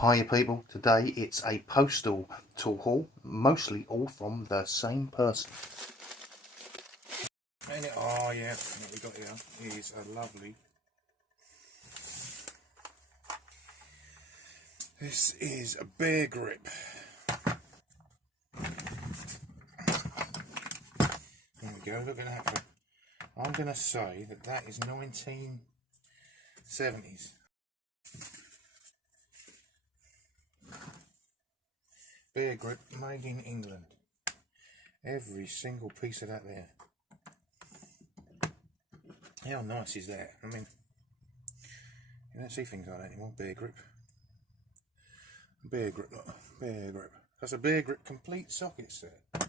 Hiya people, today it's a postal tool haul, mostly all from the same person. And oh yeah, what we got here is a lovely, this is a bear grip. There we go, look at that. I'm going to say that that is 1970s. Bear grip made in England. Every single piece of that there. How nice is that? I mean, you don't see things like that anymore. Bear grip. Bear grip, look. Bear grip. That's a bear grip complete socket set. A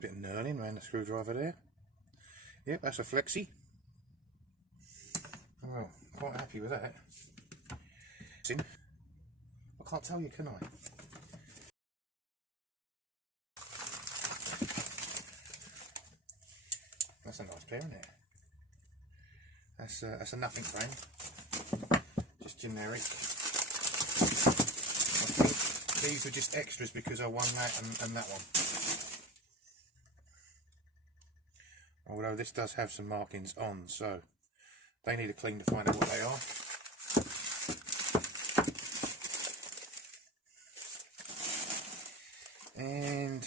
bit of knurling around the screwdriver there. Yep, that's a flexi. Well, quite happy with that. I can't tell you, can I? That's a nice pair, isn't it? That's a nothing frame. Just generic. I think these were just extras because I won that and that one. Although this does have some markings on, so they need a clean to find out what they are. And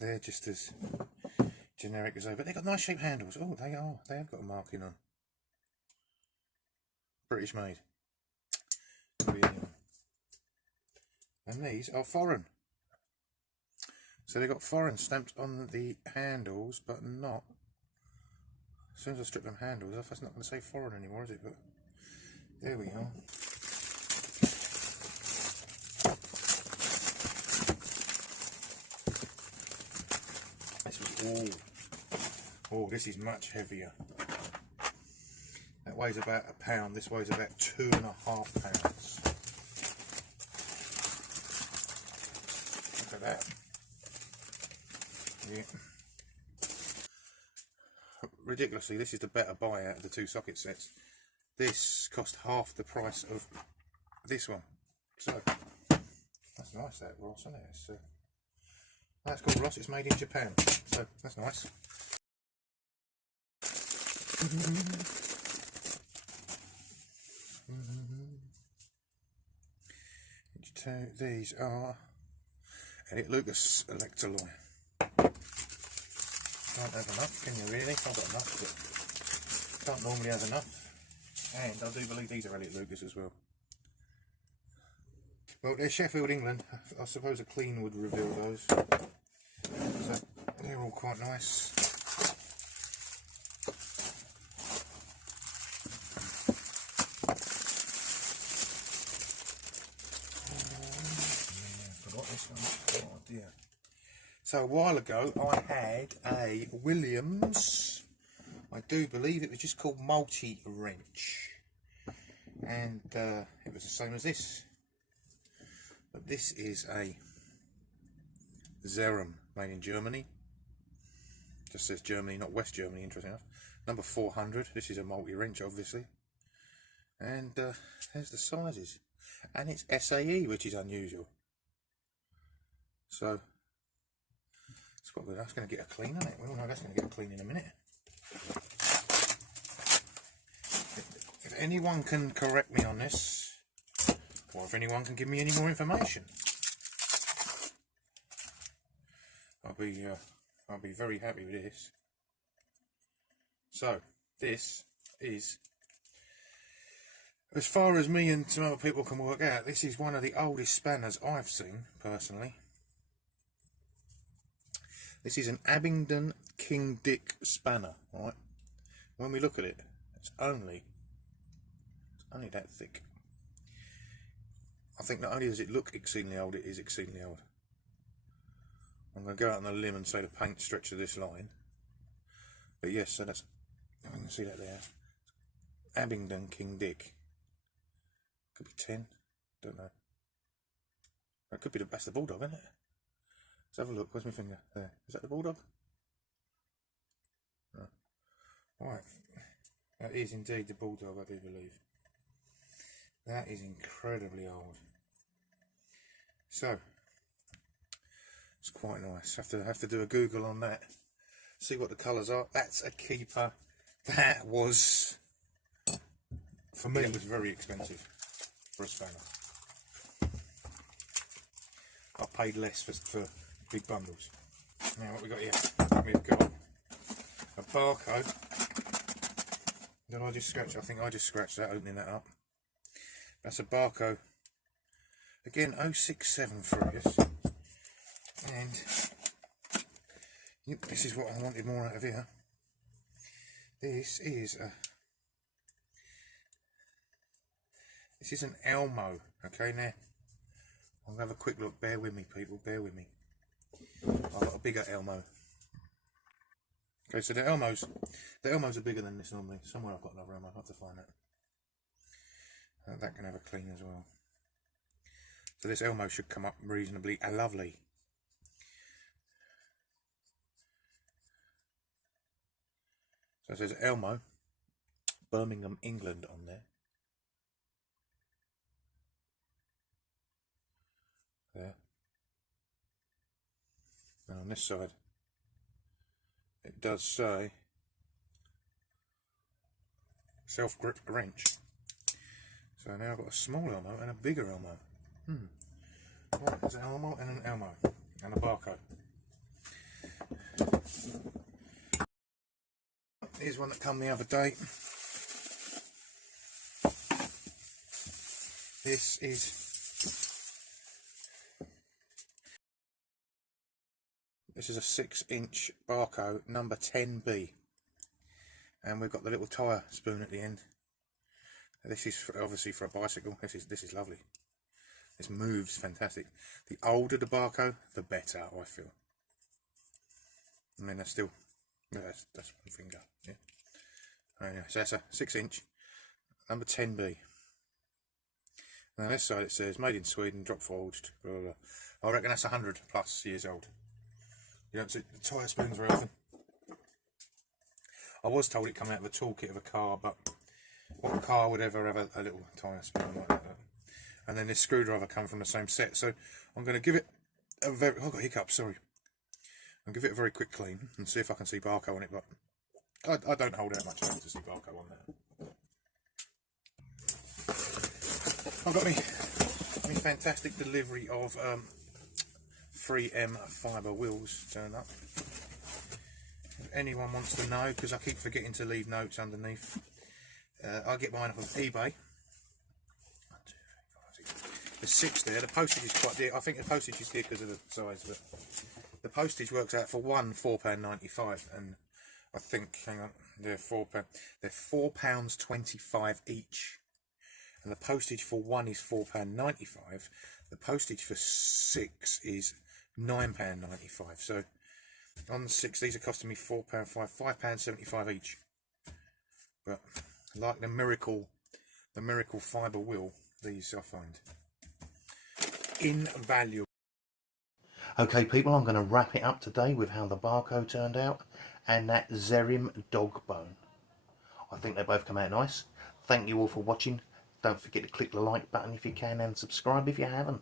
they're just as generic as they, but they've got nice shaped handles. Oh, they have got a marking on. British made. And these are foreign. So they've got foreign stamped on the handles, but not. As soon as I strip them handles off, that's not going to say foreign anymore, is it? But there we are. Oh, this is much heavier. That weighs about a pound. This weighs about 2.5 pounds. Look at that. Yeah. Ridiculously, this is the better buy out of the two socket sets. This cost half the price of this one. So that's nice, that Ross, isn't it? It's, that's called Ross. It's made in Japan, so that's nice. These are Elliot Lucas Electrolyte. Can't have enough, can you really? I've got enough, but can't normally have enough. And I do believe these are Elliot Lucas as well. Well, they're Sheffield, England. I suppose a clean would reveal those. So they're all quite nice. Forgot this one. Oh dear. So a while ago I had a Williams, I do believe it was just called multi-wrench, and it was the same as this, but this is a Zerum made in Germany. Just says Germany, not West Germany, interesting enough. Number 400, this is a multi-wrench obviously, and there's the sizes, and it's SAE, which is unusual. So it's quite good. That's going to get a clean, isn't it? We all know that's going to get a clean in a minute. If anyone can correct me on this, or if anyone can give me any more information, I'll be very happy with this. So this is, as far as me and some other people can work out, this is one of the oldest spanners I've seen personally. This is an Abingdon King Dick spanner, right? When we look at it, it's only that thick. I think not only does it look exceedingly old, it is exceedingly old. I'm going to go out on a limb and say the paint stretch of this line. But yes, so that's, I can see that there. Abingdon King Dick. Could be 10, don't know. It could be that's the Bulldog, isn't it? Let's have a look. Where's my finger? There. Is that the Bulldog? No. Right. That is indeed the Bulldog, I do believe. That is incredibly old. So it's quite nice. Have to do a Google on that. See what the colours are. That's a keeper. That was, for me, it was very expensive for a spanner. I paid less for big bundles. Now what we got here? We've got a barcode. Did I just scratch? I think I just scratched that, opening that up. That's a barcode. Again, 067 for us. And this is what I wanted more out of here. This is an Elmo. Okay, now I'll have a quick look. Bear with me, people. Bear with me. I've got a bigger Elmo. Okay, so the Elmos are bigger than this normally. Somewhere I've got another Elmo. I'll have to find that. That can have a clean as well. So this Elmo should come up reasonably lovely. So it says Elmo, Birmingham, England on there. There. And on this side, it does say self-grip wrench. So now I've got a small Elmo and a bigger Elmo. Right, there's an Elmo and an Elmo and a barcode. Here's one that come the other day. This is a 6-inch Barco number 10B, and we've got the little tyre spoon at the end. This is obviously for a bicycle. This is lovely. This moves fantastic. The older the Barco, the better, I feel. I mean, that's one finger. Yeah. Anyway, so that's a 6-inch number 10B. Now this side it says made in Sweden, drop forged. Blah, blah, blah. I reckon that's 100+ years old. You don't see the tyre spoons very often. I was told it come out of a toolkit of a car, but what car would ever have a little tyre spoon like that? And then this screwdriver come from the same set. So I'm going to give it a very... Oh, I got hiccups, sorry. I'll give it a very quick clean and see if I can see Barco on it, but I don't hold out much hope to see Barco on there. I've got me fantastic delivery of 3M fibre wheels turned up. If anyone wants to know, because I keep forgetting to leave notes underneath, I get mine off of eBay. 1, 2, 3, 4, 6. There's 6 there. The postage is quite dear. I think the postage is dear because of the size, but the postage works out for one £4.95, and I think, hang on, they're £4. They're £4.25 each, and the postage for one is £4.95. The postage for 6 is £9.95. So on the 6, these are costing me £4.5, £5.75 each. But like the miracle fibre wheel, these I find invaluable. Okay, people, I'm going to wrap it up today with how the Barco turned out and that Zerim dog bone. I think they both come out nice. Thank you all for watching. Don't forget to click the like button if you can and subscribe if you haven't.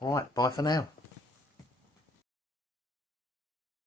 Alright, bye for now.